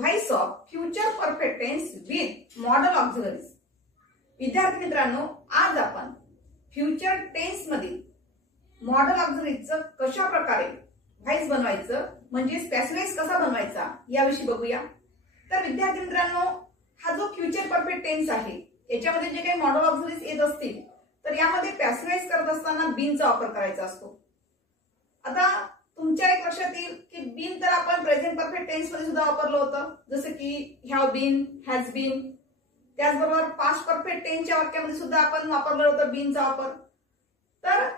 Voice of future perfect tense with modal auxiliaries. विद्यार्थी मित्रांनो, आज आपण फ्युचर टेन्स मध्ये मॉडल ऑक्झिलरीचं कशा प्रकारे व्हॉइस बनवायचं म्हणजे पॅसिव्ह कसा बनवायचा याविषयी बघूया। तर विद्यार्थी मित्रांनो, हा जो फ्युचर परफेक्ट टेन्स आहे याच्यामध्ये जे काही मॉडल ऑक्झिलरीज येत असतील तर यामध्ये पॅसिव्ह करत असताना बीनचा वापर करायचा असतो। आता तुमच्या एक लक्षात येईल की बीन तर आपण प्रेझेंट परफेक्ट टेन्स मध्ये सुद्धा वापरलं होतं, जसे की हॅव बीन, हॅज बीन। त्याचबरोबर पास्ट परफेक्ट टेन्सच्या वाक्यामध्ये सुद्धा आपण वापरलं होतं बीनचा वापर, तर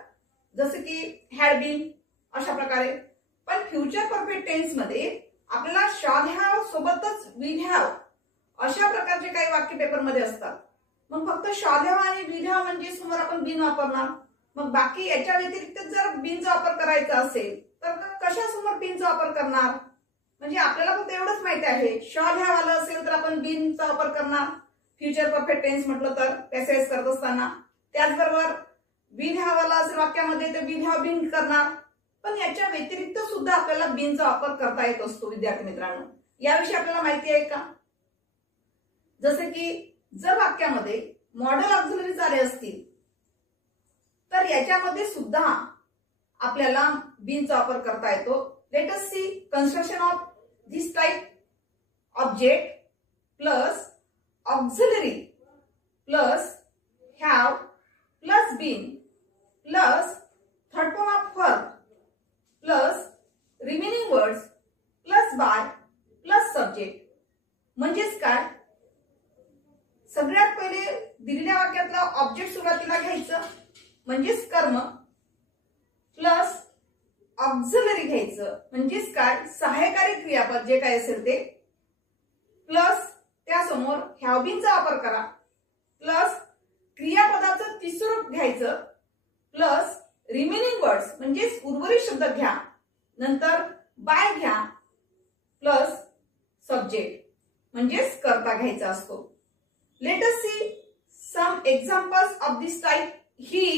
जसे की हॅड बीन अशा प्रकारे। पण फ्युचर परफेक्ट टेन्स मध्ये आपल्याला शॉल हॅव सोबतच विल हॅव अशा प्रकारचे काही वाक्य पेपर मध्ये असतात। मग फक्त शॉल हॅव आणि विल हॅव म्हणजे समोर आपण बीन वापरणार, मग बाकी याच्या व्यतिरिक्त जर बीनचा वापर करायचा असेल तर कशासमोर बीनचा वापर करणार? म्हणजे आपल्याला फक्त एवढंच माहिती आहे, शॉल हॅव आलं असेल तर आपण बीनचा वापर करणार फ्युचर परफेक्ट टेन्स म्हटलं तर पॅसेज करत असताना। त्याचबरोबर विल हॅव आलं असेल वाक्यामध्ये तर विल हॅव बीन करणार, पण याच्या व्यतिरिक्त सुद्धा आपल्याला बीनचा वापर करता येत असतो। विद्यार्थी मित्रांनो, याविषयी आपल्याला माहिती आहे का? जसे की जर वाक्यामध्ये मॉडल ऑक्झिलरीज आले असतील तर याच्यामध्ये सुद्धा आपल्याला बीनचा वापर करता येतो। Let us see construction of this type object plus auxiliary plus have plus been plus third form of verb plus remaining words plus by plus subject. म्हणजेच काय, सगळ्यात पहिले दिलेल्या वाक्यातला ऑब्जेक्ट सुरुवातीला घ्यायचं म्हणजेच कर्म, प्लस ऑक्झिलरी घ्यायचं म्हणजेच काय सहाय्यकारी क्रियापद जे काय असेल ते, प्लस त्यासमोर हॅव बीनचा वापर करा, प्लस क्रियापदाचं तिसरं रूप घ्यायचं, प्लस रिमेनिंग वर्ड्स म्हणजेच उर्वरित शब्द घ्या, नंतर बाय घ्या, प्लस सब्जेक्ट म्हणजेच कर्ता घ्यायचा असतो। Let us see some examples of this type. He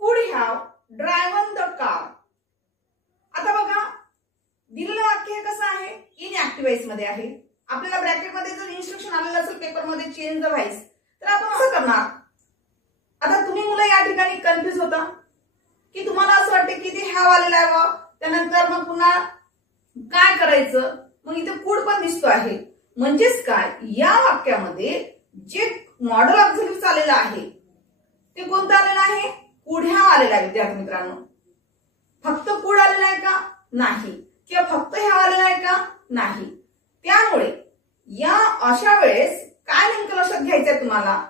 could have driven the car. आता बघा, दिलेलं वाक्य हे कसं आहे, इनएक्टिव्ह वॉइस मध्ये आहे। आपल्याला ब्रॅकेट मध्ये जर इन्स्ट्रक्शन आलेलं असेल पेपर मध्ये चेंज द व्हॉइस तर आपण असं करणार। आता तुम्ही मुलं या ठिकाणी कन्फ्युज होता की तुम्हाला असं वाटते की ते हॅव आलेलं आहे वा त्यानंतर मग पुन्हा काय करायचं, मग इथे कुड पण दिसतो आहे। म्हणजेच काय, या वाक्यामध्ये जे मॉडल ऑक्झिलरी आलेलं आहे ते कोणतं आलेलं आहे, कुड हॅव आलेलं आहे। विद्यार्थी मित्रांनो, फक्त कुड आलेलं आहे का? नाही। किंवा फक्त हॅव आलेलं आहे का? नाही। त्यामुळे या अशा वेळेस काय नेमकं लक्षात घ्यायचंय तुम्हाला,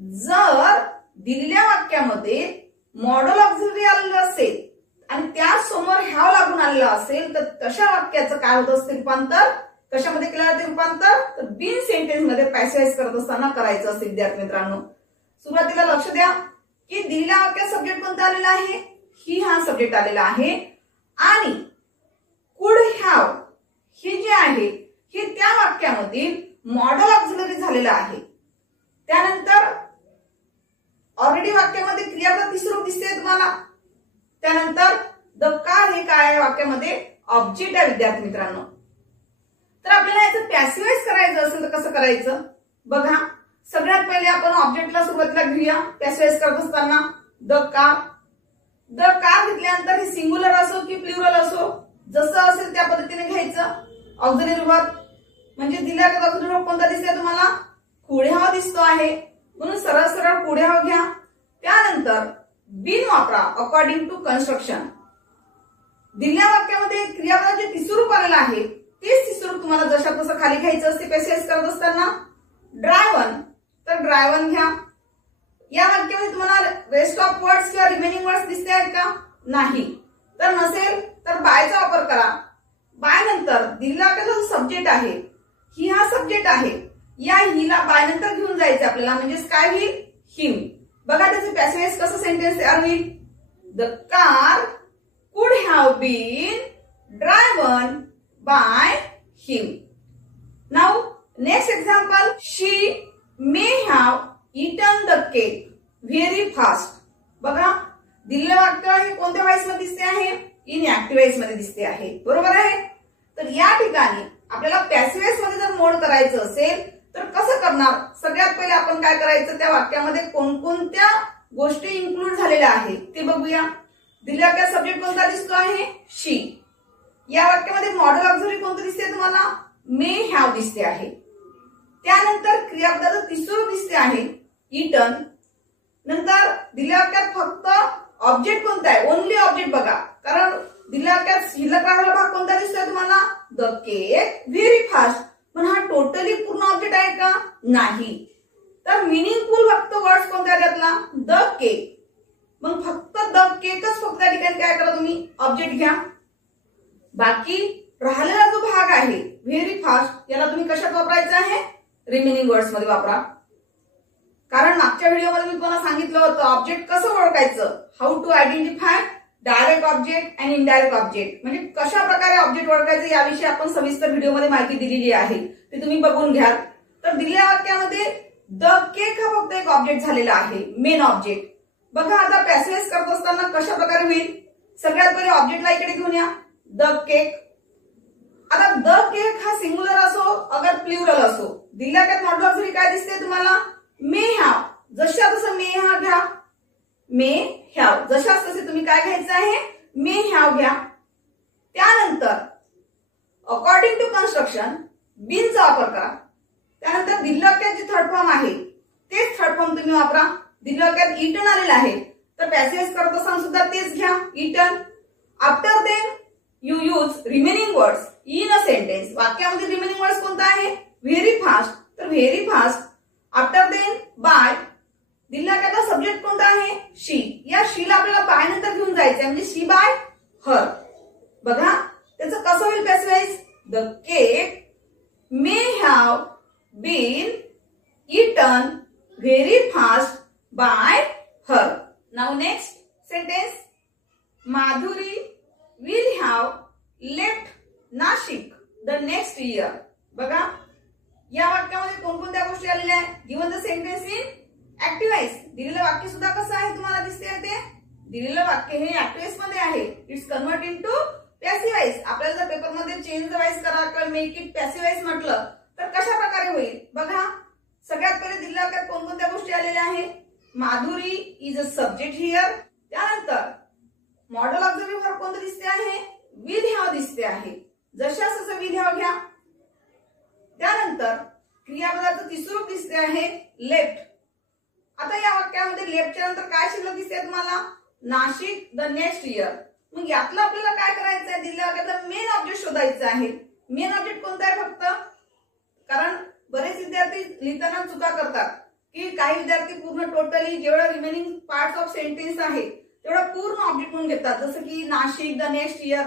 जर दिलेल्या वाक्यामध्ये मॉडल ऑक्झिलरी आलेलं असेल आणि त्यासमोर हॅव लागून आलेलं असेल तर तशा वाक्याचं काय होत असते रूपांतर, कशामध्ये केलं जाते रूपांतर, तर बीन सेंटेन्स मध्ये पॅसेज करत असताना करायचं असते। विद्यार्थी मित्रांनो, सुरुवातीला लक्ष द्या की दिलेल्या वाक्यात सब्जेक्ट कोणता आलेला आहे, ही हा सब्जेक्ट आलेला आहे आणि कुड हॅव हे जे आहे हे त्या वाक्यामधील मॉडल ऑक्झिलरी झालेलं आहे। त्यानंतर ऑलरेडी वाक्यामध्ये क्रियापद तिसरं रूप दिसते तुम्हाला। त्यानंतर द कार हे काय आहे वाक्यामध्ये, ऑब्जेक्ट आहे। विद्यार्थी मित्रांनो, तर आपल्याला याचं पॅसिव्ह करायचं असेल तर कसं करायचं बघा। सगळ्यात पहिले आपण ऑब्जेक्टला सुरुवातीला घेऊया पॅसिव्ह करत असताना। द कार, द कार घेतल्यानंतर हे सिंग्युलर असो की प्लुरल असो, जसं असेल त्या पद्धतीने घ्यायचं ऑक्झिलरी वर्ब। म्हणजे दिलेला ऑक्झिलरी वर्ब कोणता दिसतोय तुम्हाला, कुड हॅव दिसतो आहे, म्हणून सरळ सरळ कुड हॅव घ्या। त्यानंतर बीन वापरा अकॉर्डिंग टू कन्स्ट्रक्शन। दिलेल्या वाक्यामध्ये क्रियापदाचे तिसरं रूप आलेलं आहे तेच तिसरं रूप तुम्हाला जशा तसं खाली घ्यायचं असते पॅसेज करत असताना। ड्रायव्हन तर ड्रायव्हन घ्या। या वाक्यामध्ये तुम्हाला रेस्ट ऑफ वर्ड्स किंवा रिमेनिंग वर्ड्स दिसते आहेत का? नाही। तर नसेल तर बायचा वापर करा। बाय नंतर दिलेला वाक्याचा जो सब्जेक्ट आहे ही हा सब्जेक्ट आहे, या हिला बाय नंतर घेऊन जायचं आपल्याला, म्हणजेच काय होईल, हिम। बघा त्याचे पॅसेज कसं सेंटेन्स तयार होईल, the car could have been driven by him. Now next example, she may have eaten the cake very fast. बघा दिलेलं वाक्य हे कोणत्या व्हॉइस मध्ये दिसते आहे, इनएक्टिव्ह वॉइस मध्ये दिसते आहे, बरोबर आहे। तर या ठिकाणी आपल्याला पॅसिव्ह मोड करायचं असेल तर कसं करणार? सगळ्यात पहिले आपण काय करायचं, त्या वाक्यामध्ये कोणकोणत्या गोष्टी इन्क्लूड झालेल्या आहेत ते बघूया. दिलेला वाक्यात सब्जेक्ट कोणता दिसतो आहे? शी. या वाक्यामध्ये मॉडेल ऑक्झिलरी कोणतं दिसते तुम्हाला? मे हॅव दिसते आहे. त्यानंतर क्रियापदाचं तिसरं दिसते आहे इटन. नंतर दिलेल्या वाक्यात फक्त ऑब्जेक्ट कोणता आहे? ओनली ऑब्जेक्ट बघा, कारण दिलेल्या वाक्यात शिल्लक राहिलेला भाग कोणता दिसतोय तुम्हाला? The cake very fast. पण हा टोटली पूर्ण ऑब्जेक्ट आहे का? नाही. तर मिनिंगफुल फक्त वर्ड्स कोणत्या आहेत त्यातला? The cake. मग फक्त द केकच फक्त त्या ठिकाणी काय करा तुम्ही? ऑब्जेक्ट घ्या. बाकी राहिलेला जो भाग आहे व्हेरी फास्ट, याला तुम्ही कशात वापरायचं आहे? रिमेनिंग वर्ड्स मध्ये वापरा. कारण मागच्या व्हिडिओमध्ये मी तुम्हाला सांगितलं होतं ऑब्जेक्ट कसं ओळखायचं, how to identify direct object आणि इनडायरेक्ट ऑब्जेक्ट, म्हणजे कशा प्रकारे ऑब्जेक्ट ओळखायचं याविषयी आपण सविस्तर व्हिडिओमध्ये माहिती दिलेली आहे, ते तुम्ही बघून घ्या. तर दिलेल्या वाक्यामध्ये द केक हा फक्त एक ऑब्जेक्ट झालेला आहे, मेन ऑब्जेक्ट. बघा आता पॅसेज करत असताना कशा प्रकारे होईल? सगळ्यात पहिले ऑब्जेक्टला इकडे घेऊन या, द केक. आता द केक हा सिंग्युलर असो अगर प्लुरल असो, दिलेल्या वाक्यात मॉडेल ऑक्झिलरी काय दिसते तुम्हाला? May have. जशा तसं मे हॅव घ्या, मे हॅव. जशाच तसे तुम्ही काय घ्यायचं आहे? मे हॅव घ्या. त्यानंतर अकॉर्डिंग टू कन्स्ट्रक्शन बीनचा वापर करा. त्यानंतर दिलेल्या वाक्यात जे थर्ड फॉर्म आहे तेच थर्ड फॉर्म तुम्ही वापरा. दिलेल्या वाक्यात इटन आलेला आहे तर पॅसेज करत असताना सुद्धा तेच घ्या, इटन. After then you use remaining words in a sentence. वाक्यामध्ये रिमेनिंग वर्ड्स कोणता आहे? Very fast. तर very fast. After then by. दिलेल्या वाक्याचा सब्जेक्ट कोणता आहे? शी. या शीला आपल्याला बाय नंतर घेऊन जायचंय, म्हणजे शी बाय हर. बघा त्याचं कसं होईल passage? The cake may have been eaten very fast by her. Now next sentence. Madhuri will have left Nashik the next year. बघा या वाक्यामध्ये कोणकोणत्या गोष्टी आलेल्या आहेत? Given the sentence in active voice. दिलेलं वाक्य सुद्धा कसं आहे तुम्हाला दिसते? ते दिलेलं वाक्य हे ऍक्टिव्ह वॉइस मध्ये आहे. It's convert into passive voice. आपल्याला जर पेपरमध्ये चेंज द वॉइस करा किंवा मेक इट पॅसिव्ह वॉइस म्हटलं तर कशा प्रकारे होईल? बघा सगळ्यात पहिले दिलेल्या वाक्यात कोणकोणत्या गोष्टी आलेल्या आहेत? Madhuri is a subject here. त्यानंतर मॉडेल ऑक्झिलरी वर्ब कोणतं दिसते आहे? विल हॅव दिसते आहे. जशा तसं विल हॅव घ्या. त्यानंतर क्रियापदाचं तिसरं रूप दिसते आहे लेफ्ट. आता या वाक्यामध्ये लेफ्टच्या नंतर काय शिल्लक दिसते तुम्हाला? Nashik the next year. मग यातलं आपल्याला काय करायचं आहे? दिलेल्या वाक्यातलं मेन ऑब्जेक्ट शोधायचं आहे. मेन ऑब्जेक्ट कोणता आहे? फक्त कारण बरेच विद्यार्थी लिहिताना चुका करतात की काही विद्यार्थी पूर्ण टोटली जेवढं रिमेनिंग पार्ट्स ऑफ सेंटेन्स आहे तेवढं पूर्ण ऑब्जेक्ट म्हणून घेतात, जसं की नाशिक द नेक्स्ट इयर.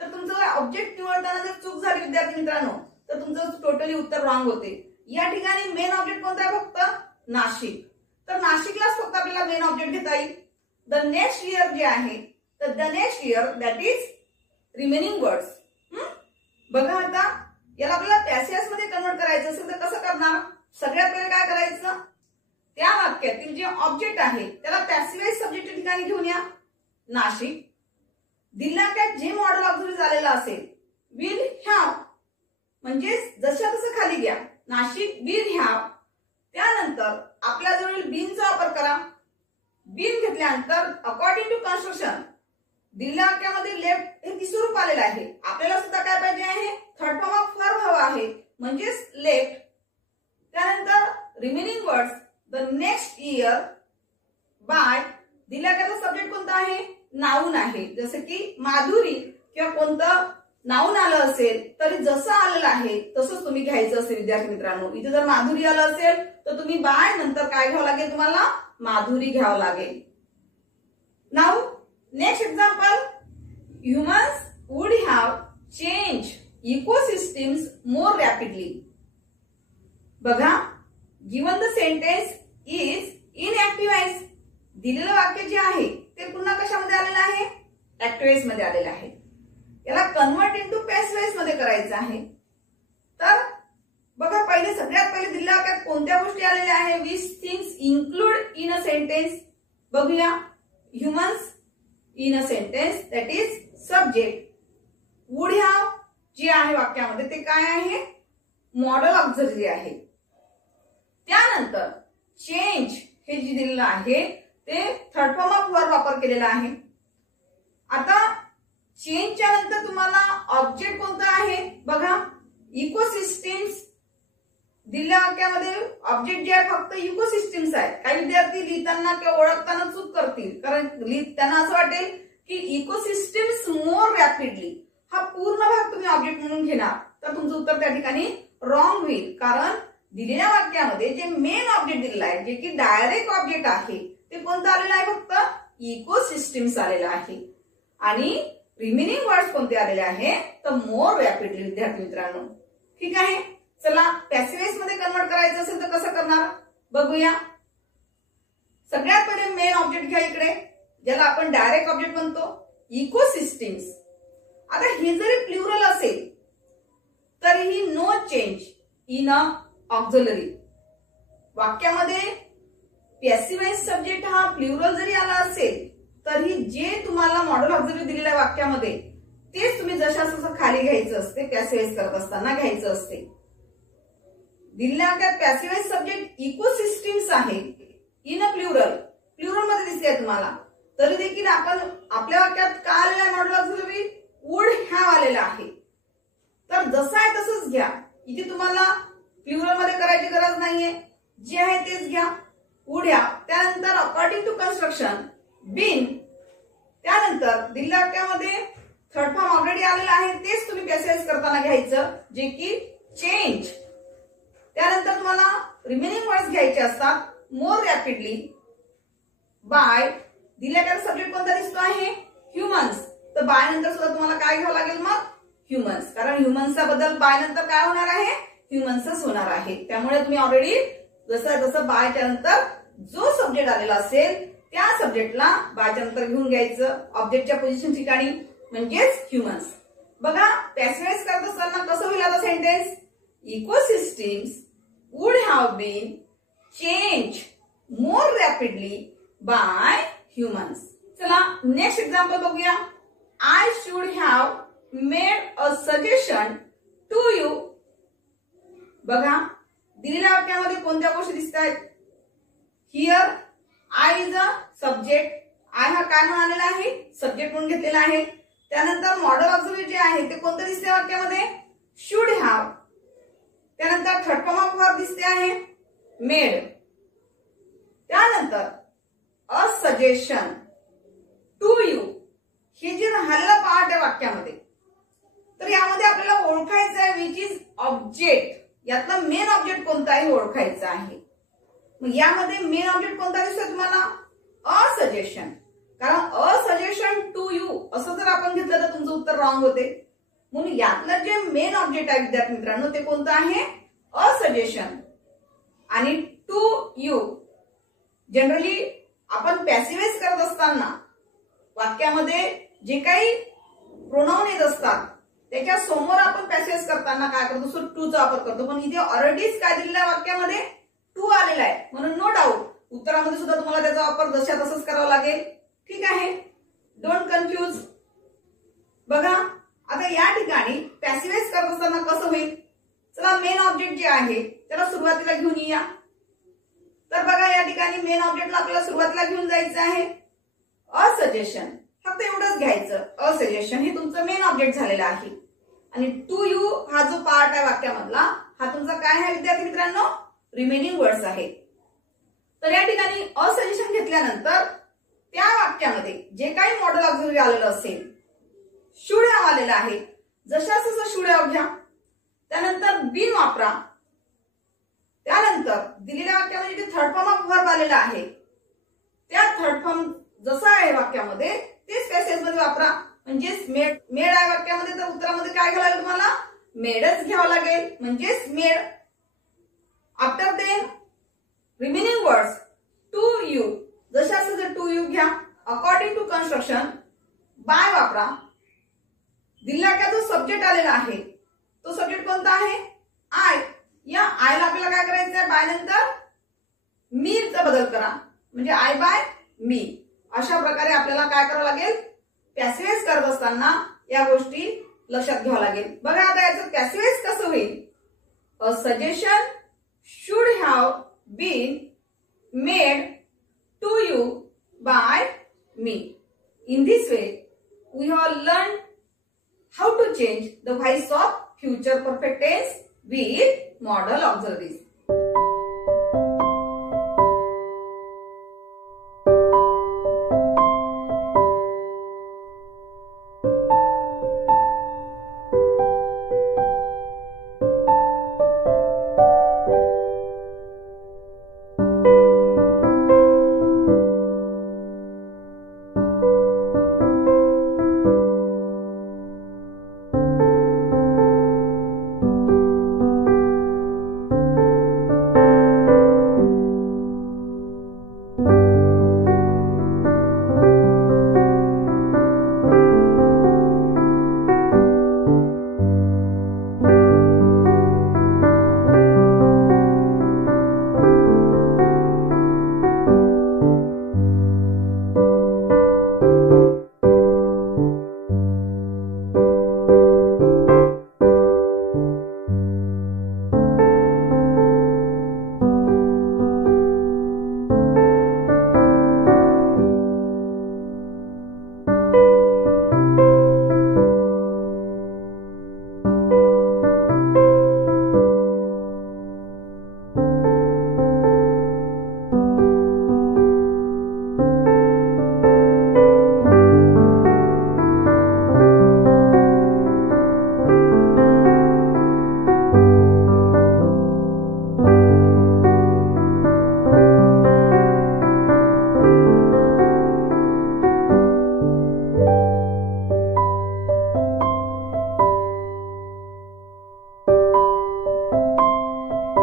तर तुमचं ऑब्जेक्ट निवडताना जर चूक झाली विद्यार्थी मित्रांनो तर तुमचं टोटली उत्तर रॉंग होते. या ठिकाणी मेन ऑब्जेक्ट कोणता आहे? फक्त नाशिक. तर नाशिकलाच फक्त आपल्याला मेन ऑब्जेक्ट घेता येईल. द नेक्स्ट इयर जे आहे तर the next year that is remaining words. बघा आता याला आपल्याला पॅसेज मध्ये कन्वर्ट करायचं असेल तर कसं करणार? सगळ्यात पहिले काय करायचं? त्या वाक्यातील जे ऑब्जेक्ट आहे त्याला पॅसिव्ह सब्जेक्ट ठिकाणी घेऊन या, नाशिक. दिलेल्या वाक्यात जे मॉडेल ऑक्झिलरी झालेलं असेल विल हॅव, म्हणजे जशा तसं खाली घ्या, नाशिक विल हॅव. त्यानंतर आपल्या जवळ बीनचा वापर करा. बीन घेतल्यानंतर अकॉर्डिंग टू कन्स्ट्रक्शन दिलेल्या वाक्यामध्ये लेफ्ट हे तिसरं रूप आलेलं आहे. आपल्याला सुद्धा काय पाहिजे आहे? थर्ड फॉर्म ऑफ वर्ब हवा आहे, म्हणजेच लेफ्ट. त्यानंतर remaining words the next year by. दिलेल्या वाक्याचा सब्जेक्ट कोणता आहे? नाऊन आहे. जसं की माधुरी किंवा कोणतं नाऊन आलं असेल तरी जसं आलेलं आहे तसंच तुम्ही घ्यायचं असेल विद्यार्थी मित्रांनो. इथे जर माधुरी आलं असेल तर तुम्ही बाय नंतर काय घ्यावं लागेल? तुम्हाला माधुरी घ्यावं लागेल. Now next example. Humans would have change ecosystems more rapidly. बघा given the sentence is in active voice. दिलेलं वाक्य जे आहे ते पुन्हा कशामध्ये आलेलं आहे? ऍक्टिव्ह वॉइस मध्ये आलेलं आहे. याला कन्वर्ट इनटू पॅसिव्ह वॉइस मध्ये करायचं आहे. तर बघा पहिले सगळ्यात पहिले दिलेल्या वाक्यात कोणत्या गोष्टी आलेल्या आहे? Which things include in a sentence. बघूया. Humans in a sentence that is subject. Would have जे आहे वाक्यामध्ये ते काय आहे? मॉडेल ऑक्झिलरी आहे. त्यानंतर चेंज हे जे दिलेलं आहे ते थर्ड फॉर्म ऑफ वर्ब वापर केलेला आहे. आता चेंजच्या नंतर तुम्हाला ऑब्जेक्ट कोणता आहे बघा, इकोसिस्टीम्स. दिलेल्या वाक्यामध्ये ऑब्जेक्ट जे आहे फक्त इकोसिस्टीम्स आहे. काही विद्यार्थी लिहिताना किंवा ओळखताना चूक करतील, कारण त्यांना असं वाटेल की इकोसिस्टीम्स मोर रॅपिडली हा पूर्ण भाग तुम्ही ऑब्जेक्ट म्हणून घेणार, तर तुमचं उत्तर त्या ठिकाणी रॉंग होईल. कारण दिलेल्या वाक्यामध्ये जे मेन ऑब्जेक्ट दिलेलं आहे, जे की डायरेक्ट ऑब्जेक्ट आहे, ते कोणतं आलेलं आहे, फक्त इकोसिस्टीम्स आलेलं आहे. आणि रिमेनिंग वर्ड्स कोणते आलेले आहे, तर मोर रॅपिडली. विद्यार्थी मित्रांनो, ठीक आहे. चला पॅसिव्ह वॉइस मध्ये कन्वर्ट करायचं असेल तर कसं करणार बघूया. सगळ्यात पहिले मेन ऑब्जेक्ट घ्या इकडे, ज्याला आपण डायरेक्ट ऑब्जेक्ट म्हणतो, इकोसिस्टीम्स. आता हे जरी प्लुरल असेल तरीही no change in a auxiliary. वाक्यामध्ये पॅसिव्ह वॉइस सब्जेक्ट हा प्लुरल जरी आला असेल तरी जे तुम्हाला मॉडेल ऑक्झिलरी दिलेल्या वाक्यामध्ये तेच तुम्ही जशास खाली घ्यायचं असते, पॅसिव्ह वॉइस करत असताना घ्यायचं असते. दिलेल्या वाक्यात पॅसिव्ह वॉइस सब्जेक्ट इकोसिस्टीम्स आहे इन अ प्लुरल, प्लुरल मध्ये दिसते तुम्हाला, तरी देखील आपण आपल्या वाक्यात का आलेला आहे मॉडेल ऑक्झिलरी, वुड हॅव आलेला आहे. तर जसं आहे तसंच घ्या. इथे तुम्हाला प्लुरल मध्ये करायची गरज नाहीये, जे आहे तेच घ्या, वुड हॅव. त्यानंतर अकॉर्डिंग टू कन्स्ट्रक्शन बीन. त्यानंतर दिलेल्या वाक्यामध्ये थर्ड फॉर्म ऑलरेडी आलेला आहे, तेच तुम्ही पॅसिव्ह वॉइस करताना घ्यायचं, जे की चेंज. त्यानंतर तुम्हाला रिमेनिंग वर्ड्स घ्यायचे असतात, मोर रॅपिडली, बाय. दिलेल्या सब्जेक्ट कोणता दिसतो आहे, ह्युमन्स. तर बाय नंतर सुद्धा तुम्हाला काय घ्यावं लागेल मग, ह्युमन्स. कारण ह्युमन्सचा बद्दल बाय नंतर काय होणार आहे, ह्युमन्सच होणार आहे. त्यामुळे तुम्ही ऑलरेडी जसं बायच्या नंतर जो सब्जेक्ट आलेला असेल त्या सब्जेक्टला बायच्या नंतर घेऊन घ्यायचं ऑब्जेक्टच्या पोझिशन ठिकाणी, म्हणजेच ह्युमन्स. बघा पॅसिव्ह वॉइस करत असताना कसं होईल आता sentence, ecosystems would have been change more rapidly by humans. चला नेक्स्ट एक्झाम्पल बघूया. I should have made a suggestion to you. बघा दिलेल्या वाक्यामध्ये कोणत्या गोष्टी दिसत आहेत, here I is a subject. I हा काय म्हणून आलेला आहे, सब्जेक्ट म्हणून घेतलेला आहे. त्यानंतर मॉडेल ऑक्झिलरी जे आहे ते कोणतं दिसते वाक्यामध्ये, शुड हॅव. त्यानंतर थर्ड फॉर्म ऑफ वर्ब दिसते आहे, मेड. त्यानंतर अ सजेशन टू यू, हे जे राहिलेला पार्ट आहे वाक्यामध्ये, तर यामध्ये आपल्याला ओळखायचं आहे विच इज ऑब्जेक्ट. यातला मेन ऑब्जेक्ट कोणता आहे ओळखायचं आहे. मग यामध्ये मेन ऑब्जेक्ट कोणता दिसतोय तुम्हाला, अ सजेशन. कारण अ सजेशन टू यू असं जर आपण घेतलं तर तुमचं उत्तर रॉंग होते. म्हणून यातलं जे मेन ऑब्जेक्ट आहे विद्यार्थी मित्रांनो ते कोणतं आहे, अ सजेशन. आणि टू यू जनरली आपण पॅसिव्ह वॉइस करत असताना वाक्यामध्ये जे काही प्रोनाउन येत असतात त्याच्या समोर आपण पॅसिव्ह वॉइस करताना काय करतो, सो टूचा वापर करतो. पण इथे ऑलरेडीच काय दिलेल्या वाक्यामध्ये टू आलेला आहे, म्हणून नो डाऊट उत्तरामध्ये सुद्धा तुम्हाला त्याचा वापर जशा तसंच करावा लागेल. ठीक आहे, डोंट कन्फ्यूज. बघा आता या ठिकाणी पॅसिव्ह वॉइस करत असताना कसं होईल, चला मेन ऑब्जेक्ट जे आहे त्याला सुरुवातीला घेऊन या. तर बघा या ठिकाणी मेन ऑब्जेक्टला आपल्याला सुरुवातीला घेऊन जायचं आहे, अ सजेशन. फक्त एवढंच घ्यायचं, अ सजेशन हे तुमचं मेन ऑब्जेक्ट झालेलं आहे. आणि टू यू हा जो पार्ट आहे वाक्यामधला हा तुमचा काय आहे विद्यार्थी मित्रांनो, रिमेनिंग वर्ड्स आहे. तर या ठिकाणी अ सजेशन घेतल्यानंतर त्या वाक्यामध्ये जे काही मॉडेल ऑक्झिलरी आलेलं असेल, शुड हॅव आलेलं आहे, जशास तसं शुड हॅव घ्या. त्यानंतर बीन वापरा. त्यानंतर दिलेल्या वाक्यामध्ये जे थर्ड फॉर्म ऑफ वर्ब आलेला आहे त्या थर्ड फॉर्म जसं आहे वाक्यामध्ये तेच पॅसेज मध्ये वापरा. म्हणजेच मेड आहे वाक्यामध्ये तर उत्तरामध्ये काय घ्यावं लागेल तुम्हाला, मेडच घ्यावं लागेल, म्हणजेच made. After then remaining words to you, जशास तसं टू यू घ्या. अकॉर्डिंग टू कन्स्ट्रक्शन बाय वापरा. दिलेला का जो सब्जेक्ट आलेला आहे तो सब्जेक्ट कोणता आहे, आय. या आयला आपल्याला काय करायचं आहे, बाय नंतर मीचा बदल करा, म्हणजे आय बाय मी. अशा प्रकारे आपल्याला काय करावं लागेल, पॅसिव्ह वॉइस करत असताना या गोष्टी लक्षात घ्यावं लागेल. बघा आता याचं पॅसिव्ह वॉइस कसं होईल, A suggestion should have been made to you by me. In this way, we have learned how to change the voice of future perfect tense with modal auxiliaries.